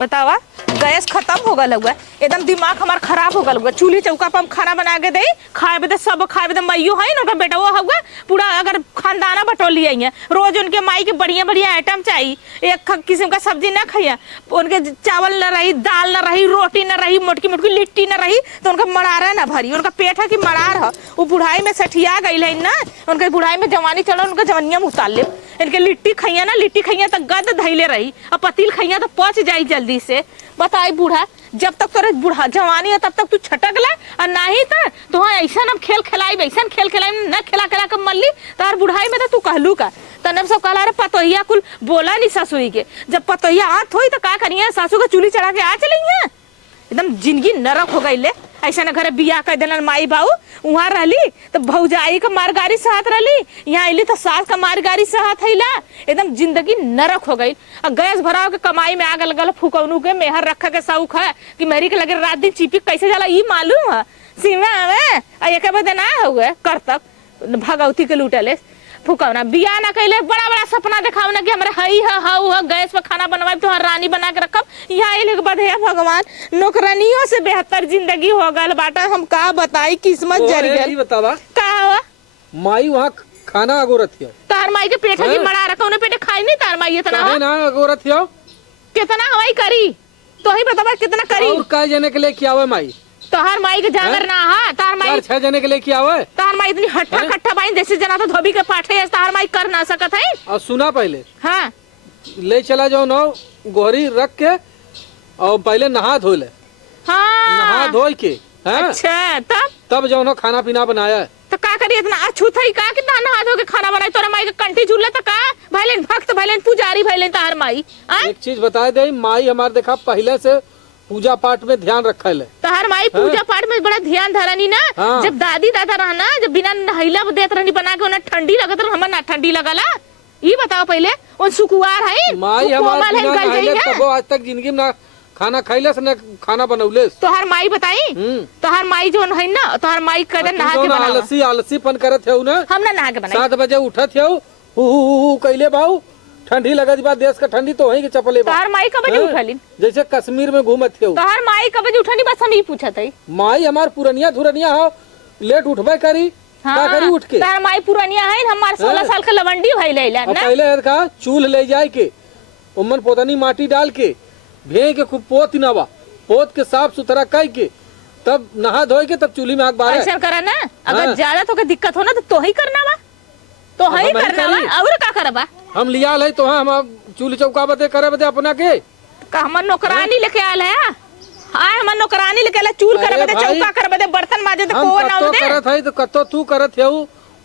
बतावा गैस खत्म हो गल हुआ एकदम दिमाग हमार खराब हो गल हुआ। चूल्ही चौका पर हम खाना बना के दे खाए बदे सब खाए बदे मैयो है ना बेटा वो हुआ पूरा अगर खानदाना बटोल लिया है रोज उनके माई के बढ़िया बढ़िया आइटम चाहिए। एक किस्म का सब्जी ना खाइए उनके चावल न रही दाल न रही रोटी न रही मोटकी मोटकी लिट्टी न रही तो उनका मरारा ना भरी। उनका पेट है कि मरार है वो बुढ़ाई में सठिया गई है ना उनके बुढ़ाई में जवानी चढ़ो उनका जवनिया में उतार ले। इनके लिट्टी खाइया ना लिट्टी खाइया तो गद धैले रही और पतील खाइया तो पच जाई जल्दी से। बताई बूढ़ा जब तक तोरे बूढ़ा जवानी है तब तक तू छटक ले और नहीं तो ऐसा हम खेल खिलाई वैसा खेल खिलाई न खिला खिला के मल्ली तार बुढ़ाई में तो तू कहलू का तब सब कहला रे पतोहिया कुल बोला नहीं ससुरी के। जब पतोहिया आत होई तो का करिए सासू के चूल्ही चढ़ा के आ चलेंगे एकदम जिंदगी नरक हो गई ले। ऐसा न घरे बिया कर देना माई बाऊ वहाँ रहली तो भौजाई का मारगारी साथ रहली यहाँ अली तो सास का मारगारी साथ हैला एकदम जिंदगी नरक हो गई। और गैस भराव के कमाई में आग लगल फुकौनू के मेहर रखा के शौक है कि मेरी के लगे रात दिन चिपी कैसे जाला ये मालूम है सीमा में एक बदे ना हुए कर तक भगवती के लूटले फुकौना बिया ना कैले बड़ा बड़ा सपना दिखाओ ना कि हमारे हई है गैस पर खाना बनवाए तो रानी बना के रखब यहाँ अले के बाद है भगवान नौकरानियों से बेहतर जिंदगी हो गल बाटा। हम का बताई किस्मत जर गई बतावा का हुआ माई वहाँ खाना अगोरत है तार माई के पेट की मरा रखा उन्हें पेटे खाई नहीं तार माई इतना है ना अगोरत है कितना हवाई करी तो ही बतावा कितना करी और का जाने के लिए क्या हुआ माई तोहर माई के जागर ना हा तार माई 6 जने के लिए क्या हुआ तार माई इतनी हट्टा कट्टा बाई जैसे जना तो धोबी के पाठे है तार माई कर ना सकत है। और सुना पहले हाँ ले चला जाओ ना गोहरी रख के और पहले नहा धो ले। हाँ नहा धो के अच्छा तब जाओ ना खाना पीना बनाया तो का करी इतना अछूत है का कितना नहा धो के खाना बनाई तोरा माई के कंठी झूला तो का भैलेन भक्त भैलेन पुजारी भैलेन तार माई एक चीज बता दे माई हमारे देखा पहले से पूजा पाठ में ध्यान रखा है तोहर माई पूजा पाठ में बड़ा ध्यान धरनी ना। हाँ। जब दादी दादा रहना जब बिना नहैला देत रहनी बना के उन्हें ठंडी लगत रह हमार ना ठंडी लगला ये बताओ पहले उन सुकुवार है माई हमार बिना नहैले तब आज तक जिंदगी में खाना खैले से न खाना बनौले तोहर माई बताई तोहर माई जो है ना तोहर माई कदे नहा के बनावा आलसी आलसीपन करत है ना हम ना नहा के बनाई 7 बजे उठत है हु कैले बाऊ ठंडी लगत बा देश का ठंडी तो वही के चपले बा। तोहर माई कब बजे उठली जैसे कश्मीर में घूमत थे तोहर माई कब बजे उठनी बस हम ही पूछत है। माई हमार पुरनिया धुरनिया हो लेट उठबे करी का करी उठ के तोहर माई पुरनिया है हमार 16 साल का लवंडी भई लेला ना पहले का चूल्ह ले जाए के उमन पोतनी माटी डाल के भे के खूब पोत नवा पोत के साफ सुथरा कर के तब नहा धोए के तब चूल्ही में आग बारे ऐसा करा ना अगर ज्यादा तो दिक्कत हो ना तो ही करना बा तो ही करना बा और का करबा हम लिया है तो हम चूल्ही चौका बदे करे बदे अपना के हमर नौकरानी लेके आल है हां हमर नौकरानी लेके आल चूल करे बदे चौका करे बदे बर्तन माजे तो को ना दे करत है तो कतो तू करत है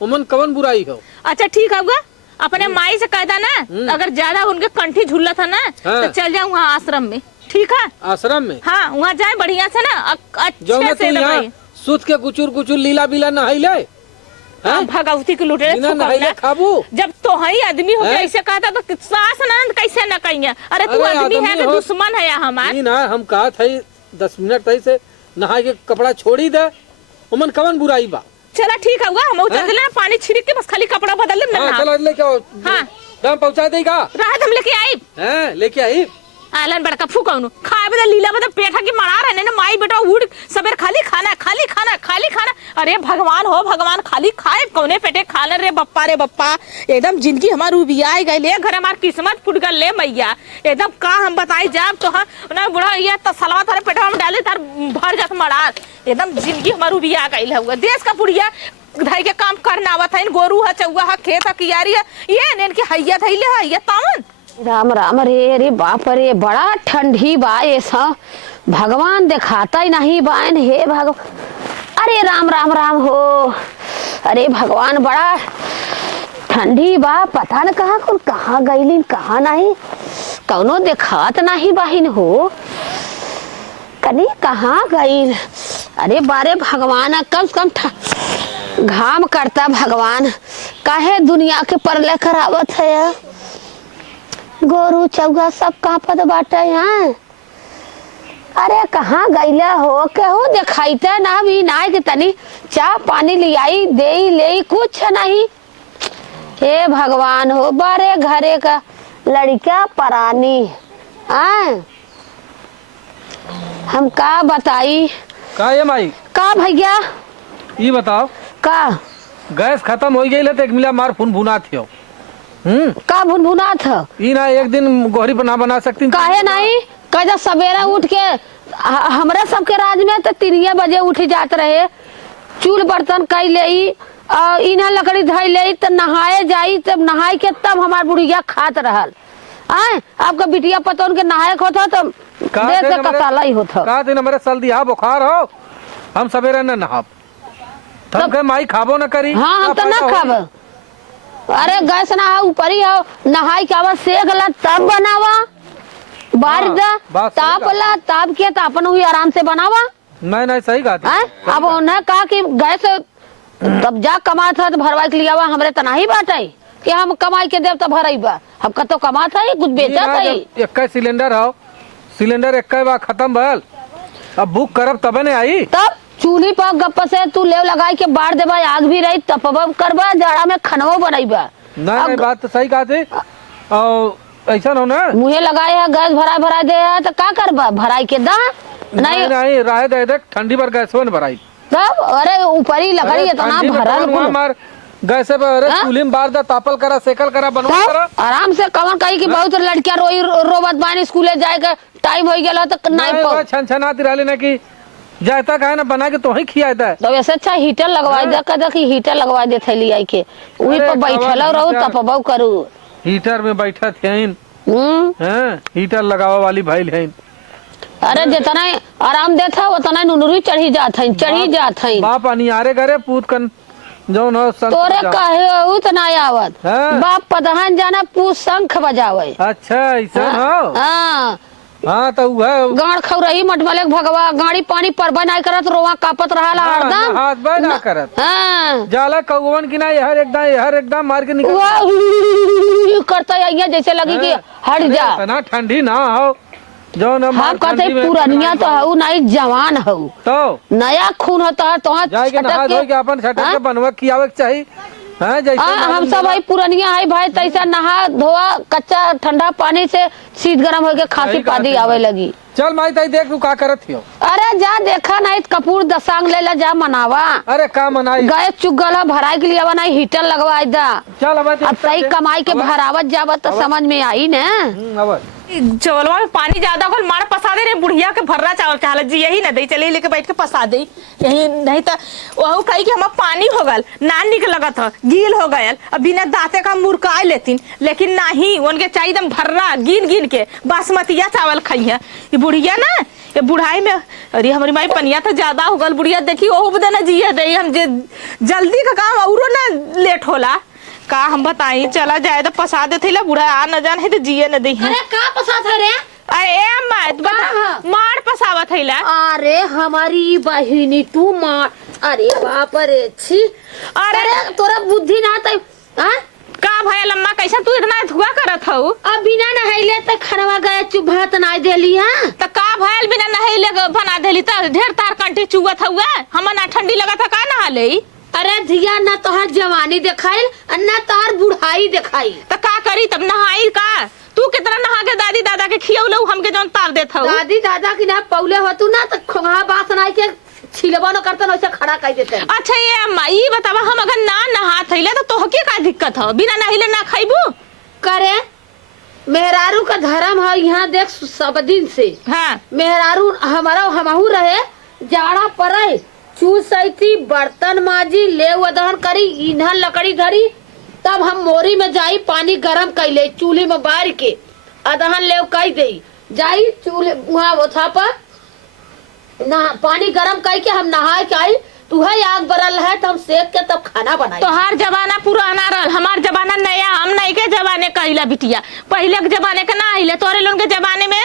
उमन कवन बुराई हो। अच्छा ठीक होगा अपने माई से कहदा ना अगर ज्यादा उनके कंठी झुल्ला था ना तो चल जाऊं वहां आश्रम में ठीक है आश्रम में हाँ वहाँ जाए बढ़िया से ना अच्छे से दवाई सुत के कुचुर कुचुर लीला बीला नहाइले भगवती के लुटे खाबू जब तो है आदमी हो ऐसे कहता तो सास नंद कैसे न कहिए अरे तू आदमी है तो दुश्मन है हमार ना हम कहा था 10 मिनट से नहा के कपड़ा छोड़ी दे उमन कवन बुराई बा। चला ठीक होगा हम उतर ले पानी छिड़क के बस खाली कपड़ा बदल ले ना चलो लेके आओ हां दाम पहुंचा देगा राहत हम लेके आई हैं लेके आई आलन बड़का फुकौनु खाए बदे लीला बदे पेठा की मरा रहने ना माई बेटा उड़ सबेर खाली खाना खाली खाना खाली खाना। अरे भगवान हो भगवान खाली खाए कौने पेटे खा ले रे बप्पा एकदम जिंदगी हमार उबियाई गई ले घर हमार किस्मत फुट गल ले मैया एकदम का हम बताई जाब तो ना बुढ़ा ये तसलवा थारे पेटवा में डाले तार भर जात मरार एकदम जिंदगी हमार उबिया गई है। देश का पुड़िया धाई के काम करना आवत है गोरू है चौवा है खेत है कियारी है ये नेन के हैया थैले है ये तावन राम राम रे बाप रे बड़ा ठंडी बा ऐसा भगवान दिखाता ही नहीं बाइन हे भगवान अरे राम राम राम हो अरे भगवान बड़ा ठंडी बा पता न कहाँ गईलिन कहाँ नहीं कौनो दिखात नहीं बाहिन हो कनी कहाँ गई अरे बारे भगवान कम से कम घाम करता भगवान काहे दुनिया के पर लेकर आवत है गोरू चौगा सब कांपत बाटे यहाँ अरे कहाँ गईला हो केहू दिखाईते ना भी ना कि तनी चाह पानी लियाई दे ले कुछ नहीं हे भगवान हो बारे घरे का लड़का परानी हम का बताई का ये माई का भैया ये बताओ का गैस खत्म हो गई तो एक मिला मार फुन भुना थियो का भुनभुना था ई ना एक दिन गोहरी बना बना सकती काहे नहीं कजा सवेरा उठ के हमरा सबके राज में तो 3 बजे उठ जात रहे चूल बर्तन कई ले इना लकड़ी धई ले तो नहाए जाई तब नहाए के तब हमार बुढ़िया खात रहल आए आपका बिटिया पतौन के नहाए को था तो देख के कताला ही होता का दिन हमारे सर्दी हा बुखार हो हम सवेरे न नहाब तब के माई खाबो न करी हाँ हम तो ना खाब अरे गैस ना ऊपर ही हो नहाई के आवाज सेक ला तब बनावा बार दा ताप ला ताप के तो अपन हुई आराम से बनावा नहीं नहीं सही बात है अब उन्हें कहा कि गैस तब जा कमा था तो भरवाई के लिया हमरे तना ही बाटे कि हम कमाई के देव तो भरई बा हम कतो कमा था कुछ बेचा था एक सिलेंडर हो सिलेंडर एक बार खत्म भल अब बुक करब तब ने आई तब चूल्ही पर गप से तू लेव लगाई के बाढ़ देबा आग भी रही तपब करबा जाड़ा में खनवो बनईबा नहीं बात तो सही कहा थी और ऐसा हो ना मुहे लगाए है गैस भरा दे है तो का करबा भराई के दा नहीं नहीं राय दे देख ठंडी पर गैस न भराई तब अरे ऊपर ही लकड़ी इतना भरल मार गैस पे अरे चूल्ही में बार दा तापल करा सेकल करा बनवा करा आराम से कवन कही कि बहुत लड़कियां रोबत बानी स्कूले जाए के टाइम हो गया तो नहीं छन छनाती रहले ना कि जाता का है ना बना के तो ही खियाता है तो वैसे अच्छा हीटर लगवाई दे कदा कि हीटर लगवा दे थैली आई के वही पर बैठल रहू तपबौ करू हीटर में बैठा थे हैं हीटर लगावा वाली भाई है अरे जितना आराम देता उतना नुनुरी चढ़ी जात है बाप अनियारे घरे पूत कन जो न तोरे कहे उतना आवत बाप पदहन जाना पूत शंख बजावे अच्छा ऐसा हो हां हाँ तो गाड़ खौरही मटमले भगवा गाड़ी पानी पर बनाई करत रोवा कापत रहला हरदम हाथ बना करत हां जाला कौवन की ना हर एकदम मार के निकल करता आइया जैसे लगी कि हट जा ना ठंडी ना हो जो ना हम कहते पुरानिया तो हऊ नहीं जवान हऊ तो नया खून होता है तो जाए के नहा धोए के अपन छटक के बनवा खियावे के चाहिए हाँ जैसे हम सब भाई पुरानिया है भाई तैसा नहा धोआ कच्चा ठंडा पानी से शीत गरम होके खांसी पादी आवे लगी चल माई ताई देख तू का करत हियो अरे जा देखा नहीं कपूर दसांग ले ला जा मनावा अरे का मनाई गए चुगल भराई के लिए अब नहीं हीटर लगवाई दा चल अब सही कमाई के भरावत जावत तो समझ में आई ना चावलवा में पानी ज्यादा होल मार पसा दे रे बुढ़िया के भर्रा चावल के हालत जी यही ना दे चले लेके बैठ के पसा दे यही नहीं तो वह कही कि हम पानी हो गल ना निक लगत ह गील हो गयल अब बिना दाते का मुरका लेतिन लेकिन नहीं उनके चाहिए एकदम भर्रा गिन के बासमतिया चावल खाई है ये बुढ़िया ना ये बुढ़ाई में अरे हमारी माई पनिया तो ज्यादा हो गल बुढ़िया देखी ओहो बदे ना जिया दे हम जल्दी का काम औरो ना लेट होला का हम बताई चला जाए तो पसा दे थे बुढ़ा आ न जान है तो जिए न दे अरे का पसा था रे अरे मत बता मार पसावत हैला अरे हमारी बहिनी तू मार अरे बाप रे छी अरे तोरा बुद्धि ना त हां का भया लम्मा कैसा तू इतना धुआ करत हऊ अब बिना नहाइले त खरवा गए चुप भात ना देली हां त का भयल बिना नहाइले बना देली त ढेर तार कंठी चुवत हउआ हम ना ठंडी लगत का नहा ले अरे धिया ना तोहर जवानी दिखाइल ना तोहर बुढ़ाई दिखाई त का करी तब नहाई का तू कितना नहा के दादी दादा के खियौलौ हमके जौन तार देत हऊ दादी दादा की ना पौले हो तू ना त खोहा बात नाई के छिलबा न करतन वैसे खड़ा कर देते अच्छा ये अम्मा ई बतावा हम अगर ना नहा थैले तो तोहके का दिक्कत ह बिना नहाइले ना खाइबू करे मेहरारू का धर्म है यहाँ देख सब दिन से हां मेहरारू हमारा हमहू रहे जाड़ा पड़े चूसैती बर्तन माजी ले वदहन करी ईंधन लकड़ी धरी तब हम मोरी में जाई पानी गरम कैले चूल्हे में बार के अदहन ले कई दे जाई चूल्हे वहाँ ओथा पर ना पानी गरम कई के हम नहाए के आई तू है आग बरल है तो हम सेक के तब खाना बनाई तो हर जमाना पुराना रहल हमार जमाना नया हम नहीं के जमाने कहला बिटिया पहले के जमाने के ना आइले तोरे लोग के जमाने में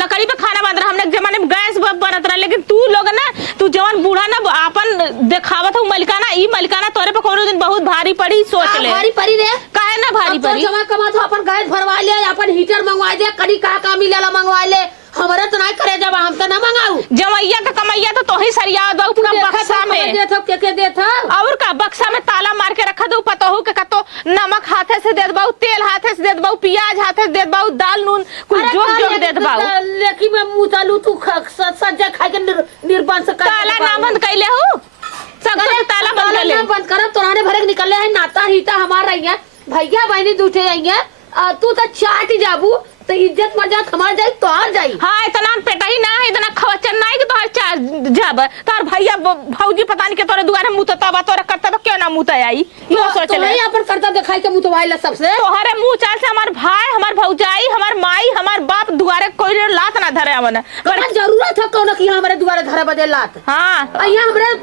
लकड़ी पे खाना बनत रहा हमने के जमाने में गैस बनत रहा लेकिन तू लोग ना तू जवान बूढ़ा ना अपन देखावत हो मलिकाना ई मलिकाना तोरे पे कोनो दिन बहुत भारी पड़ी सोच ले भारी पड़ी रे काहे ना भारी पड़ी जमा कमा तो अपन गैस भरवा ले अपन हीटर मंगवा दे कड़ी का मिलेला मंगवा ले हमारे तो नहीं करे जब हम तो ना मंगाऊ जमैया का कमैया तो ही सरिया दो पूरा बक्सा में दे थो के दे था और का बक्सा में ताला मार के रखा दो पतोहू के कतो नमक हाथे से दे दबाऊ, तेल हाथे से दे दबाऊ, प्याज हाथे से दे दबाऊ, दाल नून कुछ जो दे दबाऊ। लेकिन मैं मुंह चालू तू सज्जा खा के निर्बंध से ताला ना बंद कैले हो, सब ताला बंद कर ले। बंद करब तोराने भरे निकले है नाता हीता हमार रही है भैया बहनी दूठे जाएंगे तू तो चाट जाबू तो इज्जत मर्यादा हमार जाई तो हार जाई। हाँ इतना पेटाई ना है, इतना खवचन ना है कि तोहर चार जब तार भैया भौजी पता नहीं के तोरे दुआरे मुंह तबा तोरे करतब क्यों ना मुंह आई यो सोच ले। अपन करतब दिखाई के मुंह तो भाई सबसे तोहरे मुंह चाल से हमार भाई, हमार भौजाई, हमार माई, हमार बाप दुआरे कोई लात ना धरे हमन पर जरूरत है कौन कि हमारे दुआरे धरे बदे लात। हां यहाँ हमरे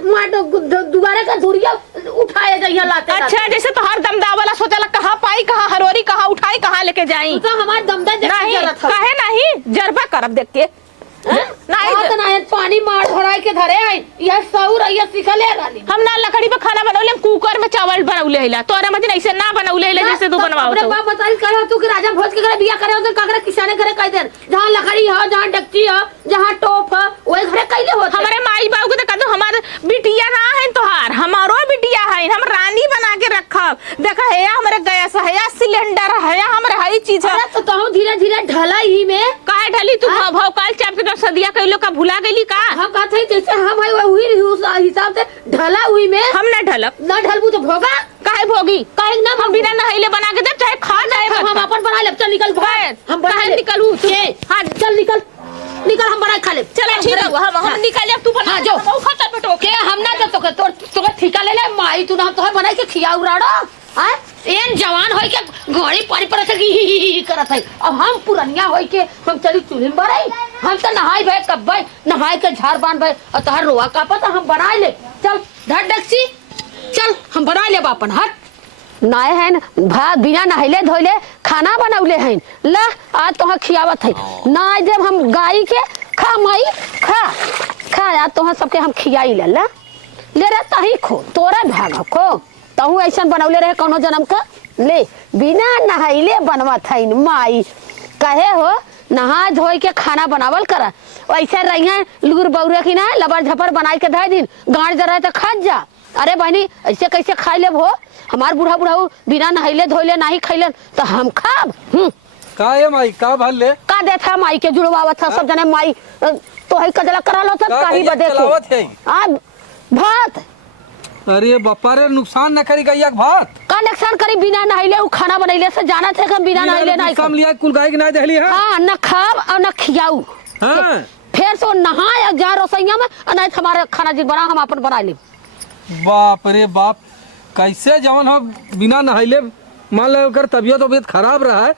दुआरे का धुरिया उठाए जाइए लाते। अच्छा जैसे तोहर दमदा वाला सोचला कहां पाई, कहां हरोरी, कहां उठाई, कहां लेके जाई। तो हमार दमदा नहीं काहे नहीं जरबा करब देख के नहीं तो नहीं पानी मार भराई के धरे आई यह सौर ये सिखले रानी। हम ना लकड़ी पे खाना बनौले, कुकर में चावल बनौले हैला, तोरे मत ऐसे ना बनौले हैला जैसे तू बनवाओ। अरे बाप बताई करे तू कि राजा भोज के करे बिया करे उधर काकरे किसाने करे कह दे जहां लकड़ी है, जहां डक्ची है, जहां टोप है ओए घरे कैले होत। हमारे माई बाबू के कहतो हमार बिटिया ना है तोहार, हमारो बिटिया है, हम रानी बना के रखब। देखा है हमरे गैस है, सिलेंडर है, हमरे हई चीज है। तो तू धीरे-धीरे ढला ही में काहे ढली तू भौकाल चाप के सदिया कइलो का भुला गइली का। हम कहत है जैसे हम है वही उस हिसाब से ढला हुई में हम ना ढलब ना ढलबू तो भोगा काहे भोगी, काहे ना हम बिना नहाइले बना के दे चाहे खा जाए। हम अपन बना ले चल निकल हम बना ले निकलू तू। हां चल निकल निकल हम बना खा ले। चल ठीक है हम निकल अब तू बना। हां जो खाता पे टोके हम ना दे तो ठिका ले ले माई तू ना तो बना के खियाऊ राड़ो। हां एन जवान होई के घोड़ी पानी पर से करत है। अब हम पुरनिया होई के हम चली चूल्ही में बराई हम तो नहाई भाई कब भाई नहाई के झाड़ बांध भाई और तहर रोआ का पता हम बना ले चल धर डक्सी चल हम बना ले बापन हट नाय है भात बिना नहले धोले खाना बनौले हैं ला आज तो खियावत है ना जब हम गाय के खा माई खा खा आज तो सबके हम खियाई ला ले रे तही खो तोरा भागा खो तहु ऐसा बनौले रहे कोनो जन्म का ले बिना नहाइले बनवत है माई कहे हो नहा धोई के खाना बनावल कर ऐसे रही है लूर बउरे की ना लबर झपर बनाई के धोए दिन गाड़ जरा तो खा जा। अरे बहनी ऐसे कैसे खाई ले भो हमार बूढ़ा बुढ़ाऊ बिना नहाइले धोइले नहीं खैलन तो हम खाब। का ये माई का भल ले का देथा माई के जुड़वावत था सब जने माई तो है कजला करा लो सब काही बदे के आ भात। अरे बापा रे नुकसान न करी गैया भात का नुकसान करी बिना नहाइले उ खाना बनैले से जाना थे हम बिना नहाइले नहीं कम लिया कुल गाय के नहीं दहली है। हां न खाब और न खियाऊ। हां फिर से नहाए जा रसोईया में नहीं हमारे खाना जी बना हम अपन बना ले। बाप रे बाप कैसे जवन हो बिना नहाइले मान लो अगर तबीयत खराब रहा है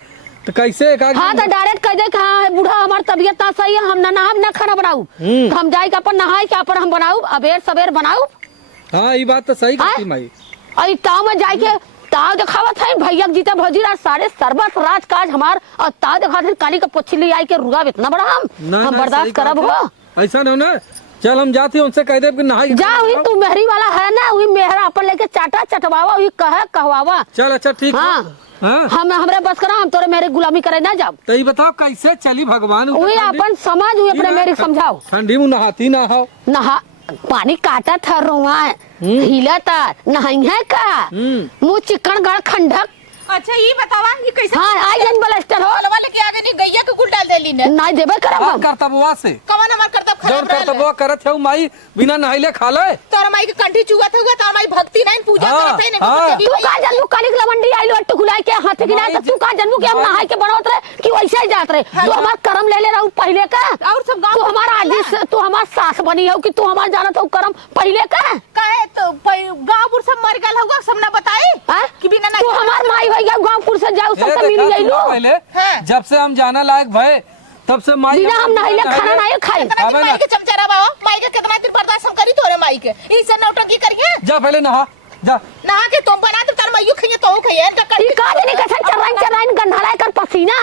तो कैसे हाँ तो डायरेक्ट कह दे कि हाँ बूढ़ा हमार तबीयत ना सही है हम ना नहाब ना खाना बनाऊ तो हम जाए के अपन नहाए के अपन हम बनाऊ अबेर सबेर बनाऊ। हाँ ये बात तो सही कहती माई। और ताव में जाए के ताव दिखावत है भैया जीता भौजी रात सारे सर्वत राजकाज हमार और ताव दिखावत है काली का पोछी ले आई के रुआ इतना बड़ा हम बर्दाश्त करब हो ऐसा नहीं ना। चल हम जाते उनसे कह दे नहाई जा वही तू मेहरी वाला है ना वही मेहरा अपन लेके चाटा चटवावा वही कहे कहवावा। चल अच्छा ठीक हाँ हम हमरे बस करा हम तोरे मेरे गुलामी करे ना जाओ। तो ये बताओ कैसे चली भगवान वही अपन समझ हुई अपने मेरे समझाओ। ठंडी में नहाती ना हो नहा पानी काटा था रुआ हिला था नहाई है का मुँह चिकन गड़ खंडक। अच्छा ये बतावा ये कैसे हाँ आई जन बलस्टर हो वाले के आगे नहीं गैया के कुल डाल देली ने नहीं देबे करब हम करतबवा से कवन हमार करतब जब खराब रहल करतबवा करत है माई बिना नहाइले खा ले तोर माई के कंठी चुगत होगा तोर माई भक्ति नहीं पूजा करत है हाँ। ने तू का जनू काली लवंडी आइलो अट्टू खुलाई के हाथ गिरा तो तू का जनू के हम नहाई के बनवत रहे कि वैसे ही जात रहे तू हमार कर्म ले ले रहू पहले का और सब गांव तू हमार आजी से तू हमार सास बनी हो कि तू हमार जानत हो कर्म पहले का काहे तो गांवपुर सब मर गल होगा सब ना बताई कि बिना तू हमार माई हो गया गांवपुर से जाओ सब मिल जाइलो पहले जब से हम जाना लायक भय तब से माई बिना हम नहाइले खाना नहीं खाई माई के चमचारा बाबा माई के कितना दिन बर्दाश्त हम करी तोरे माई के ई से नौटंकी करिए जा पहले नहा जा नहा के तुम बना तो तार माईयो खइए तो खइए इनका कर ई का देने कैसे चराइन गंधाला कर पसीना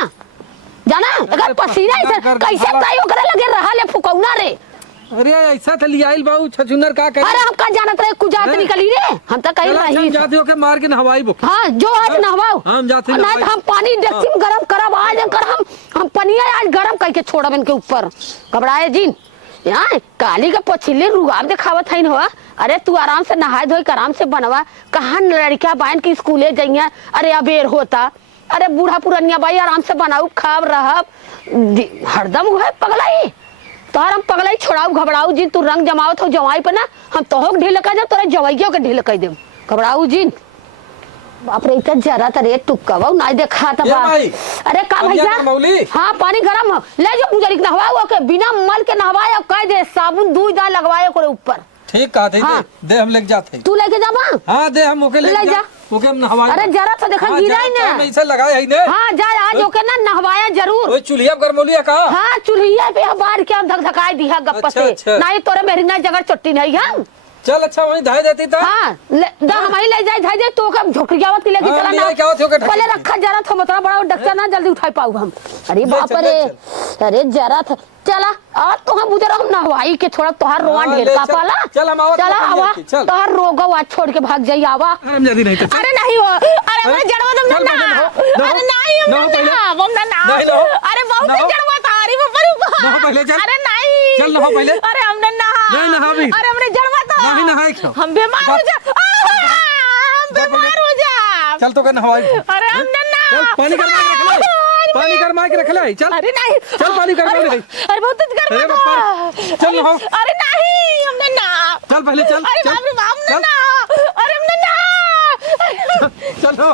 जाना अगर पसीना ऐसे कैसे ताई ओकरे लगे रहा ले फुकौना रे अरे ऐसा तो लियाइल बाबू छछुनर का करे। अरे हम का जानत रहे कुजात हैं? निकली रे, हम तो कहीं चल रही हम जाते हो के मार के नहवाई बुक। हाँ जो आज नहवाओ हम जाते नहीं नहवाई। तो हम पानी डेक्ची में गरम करब आज कर हम पनिया आज गरम करके छोड़ब इनके ऊपर। घबराए जिन यहाँ काली का पछिले रुआब दिखावत है न। अरे तू आराम से नहाए धोई आराम से बनवा। कहाँ लड़किया बहन की स्कूले जाइए, अरे अबेर होता। अरे बूढ़ा पुरनिया भाई आराम से बनाऊ खाब रहब हरदम हुए पगलाई तोहर हम पगलाई छोड़ाऊ घबराऊ जिन तू रंग जमावत हो जवाई पे ना हम तोहक ढील कर तोरा जवैया के ढील कर देब। घबराऊ जिन बाप रे इतना जरा तरे टुक्का बाऊ ना देखा था बा। अरे का भैया हाँ पानी गरम हो ले जो पुजारी नहवाओ के बिना मल के नहवाए कह दे साबुन दूध दाल लगवाए करे ऊपर। ठीक कहा थे। हाँ। दे हम लेके जाते। तू लेके जाबा। हाँ दे हम ओके ले जा ओके हम नहवाए। अरे जरा तो देखा गिरा ही ना ऐसा लगाए है ने। हाँ जा आज ओके ना नहवाया जरूर। ओए चुल्हिया गरमौलिया का। हाँ चूल्हिया पे बार के हम धक-धकाई दिया गप्पा अच्छा, से अच्छा। नहीं तोरे मेरी ना जगह चट्टी नहीं हम। चल अच्छा वहीं धाय देती था। हाँ हम ही ले जाए तो का झोकरियावत के लेके हाँ, चला ले ना जाए, क्या होते हो के ढक पहले के। रखा जरा था मतलब बड़ा डॉक्टर ना जल्दी उठा पाऊ हम। अरे ले बाप चल, रे ले अरे जरा था चला आज तो हम उधर हम नहवाई के थोड़ा तोहार रोआ हाँ, ढेर ले का चल। पाला। चल, हम आवत चला लेके आवा जाती, चल। तोहार रोगा आज छोड़ के भाग जाई आवा। हम जल्दी नहीं तो। अरे नहीं हो अरे हमने जड़वा तुम चल, ना नहो, अरे नहीं नहो हमने पहले। ना हम ना नहीं, नहो। अरे बहुत नहो। जड़वा था अरे ऊपर नहो पहले, चल। अरे नहीं चल, नहो पहले। अरे हमने नहा नहीं, नहा भी। अरे हमने जड़वा था नहीं नहाए क्यों? हम बीमार हो जा हम बीमार हो जा। चल तो के नहवाई। अरे हमने ना चल पानी गरमा के रख ले। पानी गरमा के रख ले चल। अरे नहीं चल पानी गरमा के रख। अरे बहुत अरे गर्म बापा, था चल नहाओ। अरे नहीं हमने ना चल पहले चल। अरे चल, बाप रे बाप हमने चल। ना अरे हमने ना चलो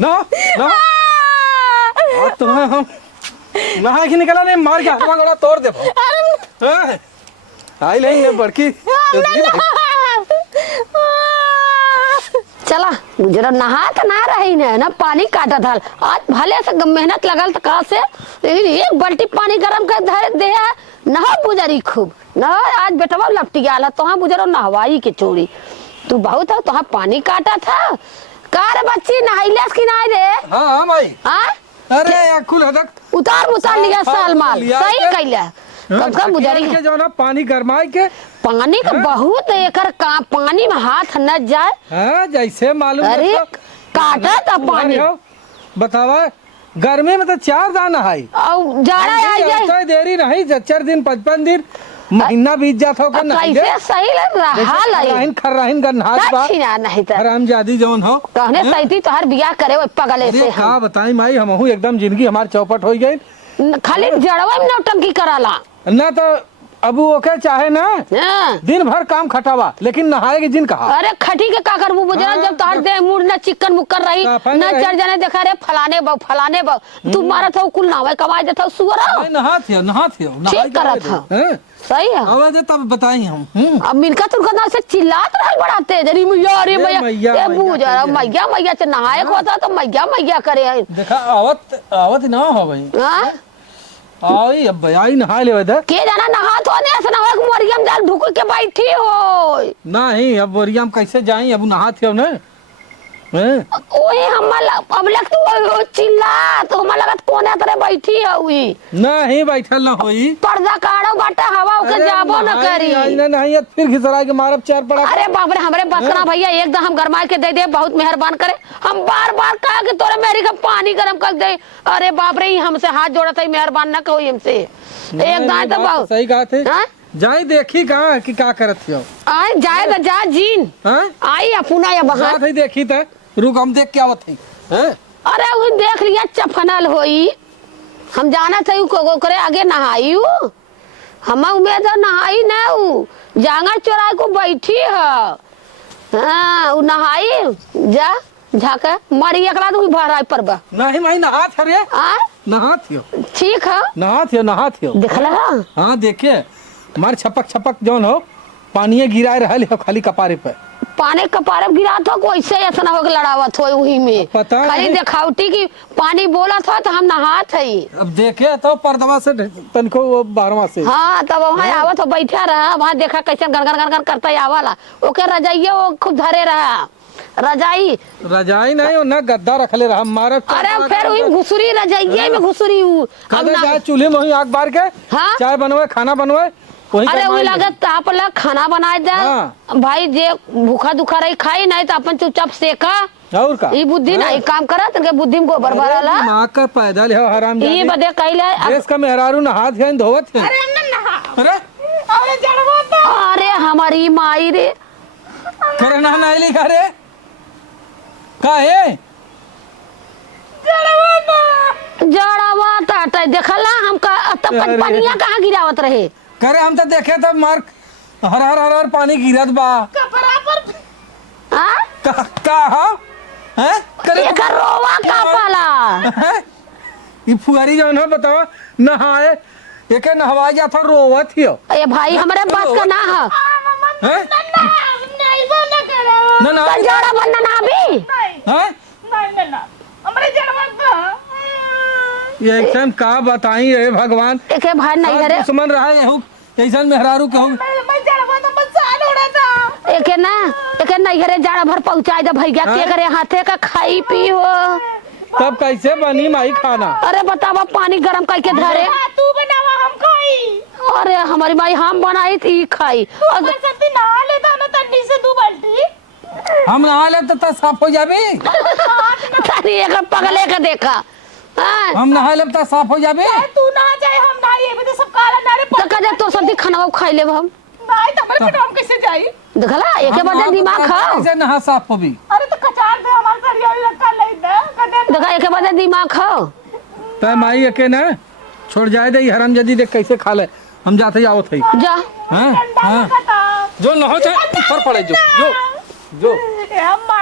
नो नो आज तुम्हें हम नहा के निकला नहीं मार के हवा गोड़ा तोड़ दे। हाँ, आई लेंगे बड़की। चला गुजरा नहा तो ना रही ने ना पानी काटा था आज भले से मेहनत लगल तो कहा से लेकिन एक बाल्टी पानी गरम कर धर दे नहा गुजरी खूब नहा आज बेटवा लपटी गया तो हाँ गुजरो नहवाई के चोरी तू बहुत है तो हाँ पानी काटा था कार बच्ची नहाइले की नहाई रे। हाँ हाँ भाई। हाँ अरे यार खुल हदक उतार लिया साल माल सही कैला कब कब गुजरी के जो ना पानी गरमाए के पानी का बहुत एकर का पानी में हाथ न जाए। हाँ जैसे मालूम है अरे तो- काटा था पानी बतावा गर्मी में तो 4 दाना है और जाड़ा आ जाए देरी नहीं 4 दिन 55 दिन महीना बीत जाता होगा कैसे सही लग रहा लाई खर्राहिन गन्हात बा छिना नहीं तो हरामजादी जौन हो कहने सही तोहर बियाह करे वो पगले अरे से का बताई माई हमहू एकदम जिंदगी हमार चौपट हो गई। खाली जड़वा में नौटंकी कराला ना तो अबू ओके चाहे ना हाँ। दिन भर काम खटावा लेकिन नहाएगी जिन कहा। अरे खटी के का करबू बुझरा हाँ, जब तोहर दे मूड न चिकन मुक्कर रही साफा न नहीं रही। चढ़ जाने देखा रे फलाने बा तू मारत हो कुल नावे कमाए देता सुअर नहा थियो ठीक करत हो सही है। आवाज तब बताई हम अब मिलका तुरका से चिल्लात रहे बड़ा तेज अरे मैया अरे ए मैया मैया, ए मैया बुझरा तेज है। मैया मैया से नहाए को होता तो मैया करे है देखा आवत ना हो भाई हाँ? आई अब आई नहा ले इधर के जाना नहा तो ने ऐसा ना हो मरियम जाल ढुक के बैठी हो नहीं अब बोरिया में कैसे जाई अब नहा थियो ना ओए अब लग तू चिल्ला तो हम लगत कोने तरह बैठी है हुई नहीं बैठल ना होई पर्दा काढ़ो बाटा हवा के जाबो न करी नहीं फिर घिसरा के मारब 4 पड़ा। अरे बाप रे हमरे बकरा भैया एकदम हम गरमाए के दे दे बहुत मेहरबान करे हम बार कहा कि तोरे मेरी का पानी गरम कर दे। अरे बाप रे हमसे हाथ जोड़त है मेहरबान न कहो हमसे एक दाए तो बहुत सही कहा थे हाँ? जाई देखी कहां कि का करत हो आई जाए तो जा जीन हां आई अपुना या बहार साथ ही देखी त रुक हम देख के आवत है हैं। अरे वो देख लिया चफनल होई हम जाना चाहिए को करे आगे नहाई हम उम्मीद है नहाई ना जांगर चोराए को बैठी है हाँ नहाई जा झाका मारी एकला तो भराई परबा नहीं माई नहा थ रे आ नहा थियो ठीक है नहा थियो देखला हां देखिए मार छपक जौन हो पानी गिराए रहल हो खाली कपारे पे पानी कपारे गिरा था वैसे ऐसा हो लड़ावत हो वही में पता खाली नहीं। देखावटी की पानी बोला था तो हम नहात है अब देखे तो पर्दवा से तनको वो बारवा से हाँ तब वहाँ आवत हो बैठा रहा वहाँ देखा कैसे गनगन करता आवाला ओके रजाइये वो खूब धरे रहा रजाई। रजाई नहीं हो ना गद्दा रखले रहा हमारा। अरे फिर वही घुसरी रजाइये में घुसरी हूँ। कदे जा चूल्हे में वही आग बार के हाँ? चाय बनवाए खाना बनवाए वही अरे करवाए वही ले। लगे ताप ला खाना बनाए दे। हाँ। भाई जे भूखा दुखा रही खाई नहीं तो अपन चुपचाप सेका। और का ई बुद्धि नहीं काम करा तनके बुद्धि में गोबर भरला। माँ का पैदल है हराम ई बदे कइले। देश का मेहरारू नहात है धोवत है। अरे हमने नहा अरे अरे जड़वा तो अरे हमारी माई रे करे ना नहीं लिखा रे का है जड़वा तो जड़वा टाटा देखला हमका तब अरे। पनिया कहाँ गिरावत रहे। करे हम तो देखे तब मार हर हर हर हर पानी गिरत बा कपड़ा पर हाँ? का हैं करे एकर रोवा का पाला। हैं? ई फुआरी जौन है बताओ नहाए एके नहवा जा था रोवत हियो ए भाई हमारे बात का ना है। हैं नहीं बोला करो ना ना तो जड़ा बनना ना भी। नहीं हैं नहीं ना हमारे जड़वा तो ये एकदम का बताई है भगवान एके भाई नहीं आज करे दुश्मन रहा है हूँ ऐसा मेहरारू कहूँ मैं जड़वा तो बस साल हो रहा था एके ना एके नहीं करे जड़ा भर पहुंचाए दे भैया के हाँ? करे हाथे का खाई पी हो। तब कैसे बनी माई खाना अरे बतावा पानी गरम करके धरे। हाँ, तू बनावा हम खाई अरे हमारी माई हम बनाई थी खाई। अगर संती नहा लेता ना तन्नी से 2 बाल्टी हम नहा ले तो साफ हो जाबे तारी एक पगले के देखा। हाँ? हम नहा ले तो साफ हो जाबे तू ना जाए हम ना ये भी तो सब काला नारे तो कदे तो सब खाना खाई ले हम नहीं तो हमारे पेट हम कैसे जाई देखला एके बजे दिमाग खाओ। कैसे नहा साफ हो भी अरे तो कचार दे हमारे सरिया रखा ले दे कदे देखा एके बजे दिमाग खाओ। तो माई एके ना छोड़ जाए दे हराम जदी देख कैसे खा ले हम जाते आवत है जा हाँ डंडा हाँ कटा जो नहो चाहे ऊपर पड़े जो ए अम्मा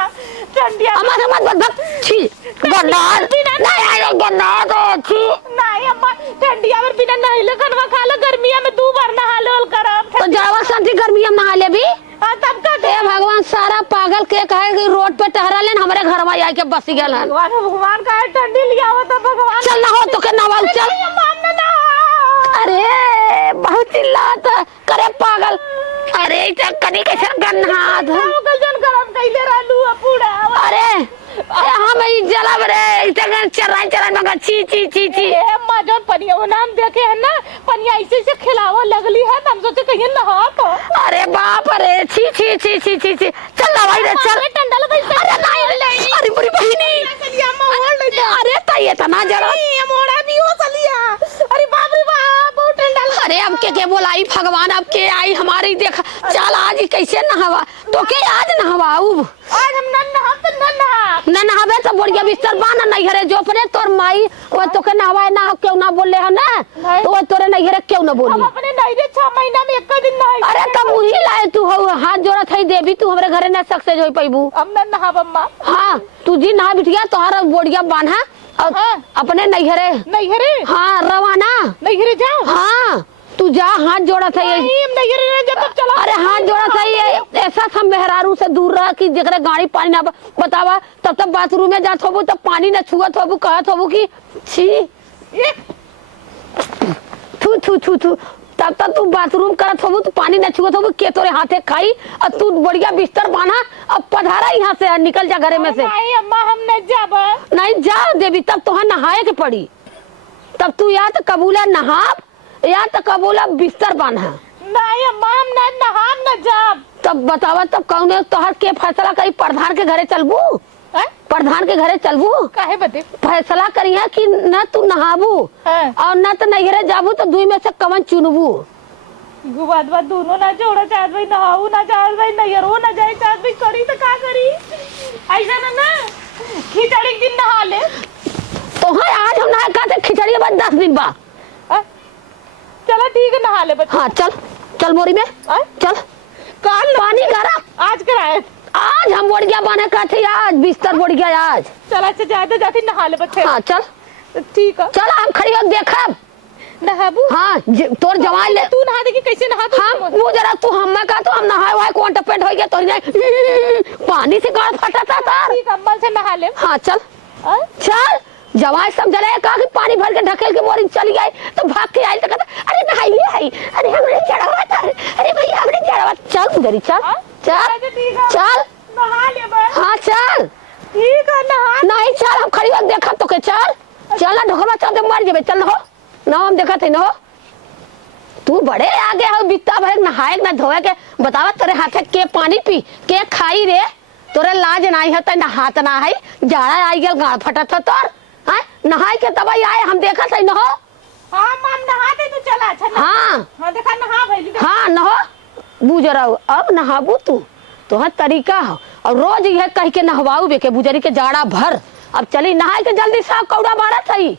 चंडिया हमारे मत बक बक छी गन्नार नहीं आए गन्नार तो छी। नहीं अम्मा ठंडिया में बिना नहिले खनवा खा लो गर्मिया में 2 बार नहा लो करब तो जावा शांति गर्मी हम नहा ले भी। हां तब का ए भगवान सारा पागल के कहे कि रोड पे टहरा लेन हमारे घर में आके बसी गेल हन। भगवान का ठंडी लिया हो तो भगवान चल ना हो तो के नवाल चल। अम्मा हमने नहा अरे बहुत चिल्लात करे पागल। अरे इतना कनी कैसे गन्नाथ। गल जन गरम कइले रहलू पूरा अरे हम ई जलब रे इतना चराई चराई मगर छी छी छी छी। ए अम्मा जौन पनिया वो नाम देखे है ना पनिया ऐसे से खिलावा लगली है तो हम सोचे कहीं नहा तो अरे बाप रे छी छी छी छी छी छी चल ना भाई रे चल। ठंडा लगा अरे नहीं अरे बड़ी बहिनी चलिए अम्मा ओढ़ ले जा अरे ताई इतना जरा। मोड़ा भी हो चलिया अरे बाप रे बाप बहुत ठंडा लगा अरे अब के बोलाई भगवान अब के आई हमारी देख चल आज कैसे नहावा तो के आज नहवाऊ। आज हम नहा तो नहा न नहावे तो बढ़िया बिस्तर बाना नहीं घरे जो अपने तोर माई वो तो के नहवाए ना क्यों ना बोले है ना नहीं। तो वो तोरे नहीं घरे क्यों ना हम बोली। अपने नहीं रे 6 महीना में एक दिन नहाई अरे तब वही लाए तू हो हाथ जोड़ा थई देवी तू हमरे घरे ना सक्सेस होई पैबू। हम न नहा अम्मा हाँ तू जी नहा बिटिया तोहर बोड़िया बांधा और हाँ। अपने नहीं घरे नहीं घरे हाँ रवाना नहीं घरे जाओ हाँ तू जा हाथ जोड़ा था ये। नहीं हम नहीं घरे जब तक चला अरे हाथ जोड़ा था ये ऐसा सब मेहरारू से दूर रहा कि जगह गाड़ी पानी ना बतावा तब तक बाथरूम में जात होबू तब पानी ना छुअत होबू कहत होबू कि छी थू थू थू थू तब तक तू बाथरूम करत होबू तो पानी ना छुअत होबू के तोरे हाथे खाई और तू बढ़िया बिस्तर बांधा अब पधारा यहाँ से निकल जा घरे में से। नहीं अम्मा हम नहीं जाब नहीं जा देवी तब तो नहाए के पड़ी तब तू या तो कबूला नहा या तो कबूला बिस्तर बांधा। नहीं अम्मा हम नहीं नहा न जाब तब बतावा तब कौन तोहर के फैसला करी प्रधान के घरे चलबू हैं? प्रधान के घरे चलबू काहे बते फैसला करी है कि न तू नहाबू हैं? और न तो नैहरे जाबू तो दुई में से कवन चुनबू। गुबादवा दोनों ना जोड़ा चाहत भाई नहाऊ ना चाहत भाई नैहरो ना जाए चाहत भाई करी तो का करी ऐसा ना खिचड़ी दिन नहा ले तो हाँ आज हम नहा कहते खिचड़ी के बाद 10 दिन बा। हैं? चलो ठीक है नहा ले बच्चे हाँ चल चल मोरी में हैं? चल काल पानी गरम आज कराए आज हम बोड़ गया बने कहते आज बिस्तर बोड़ गया आज। चल अच्छा जाते जाते नहा ले बच्चे हाँ चल ठीक है चल हम खड़ी हो देखब। नहाबू हाँ तोर जवान ले तू नहा दे कि कैसे नहा तू हम वो जरा तू हमें का तो हम नहाए हुआ कौन टपेट हो गया तो पानी से गाड़ फटा था तार। ठीक अम्बल से नहा ले हाँ चल हैं? चल जवाई सब जला कहा कि पानी भर के ढकेल के मोरी चली गई तो भाग के आई तो कहता अरे नहाइए आई अरे हमने चढ़ावा था अरे भैया हमने चढ़ावा चल उधर ही चल हाँ? चल अच्छा, ठीक है। चल नहा ले बस हाँ चल। जबे चल हो ना हम देखा थे ना तू बड़े आगे हो बित्ता भर नहाए ना धोए के बतावा तेरे हाथे के पानी पी के खाई रे तोरे लाज नहीं है ना हाथ ना है जाड़ा आई गल गाड़ फटत तोर हां नहाए के तब आए हम देखा थे ना हो हां मम नहा दे तू चला अच्छा हां हां देखा नहा भइली हां नहो बुजराऊ अब नहाबू तू तोहर तरीका हो और रोज यह कह के नहवाऊ बे के बुजरी के जाड़ा भर अब चली नहाए के जल्दी साफ कौड़ा मारत हई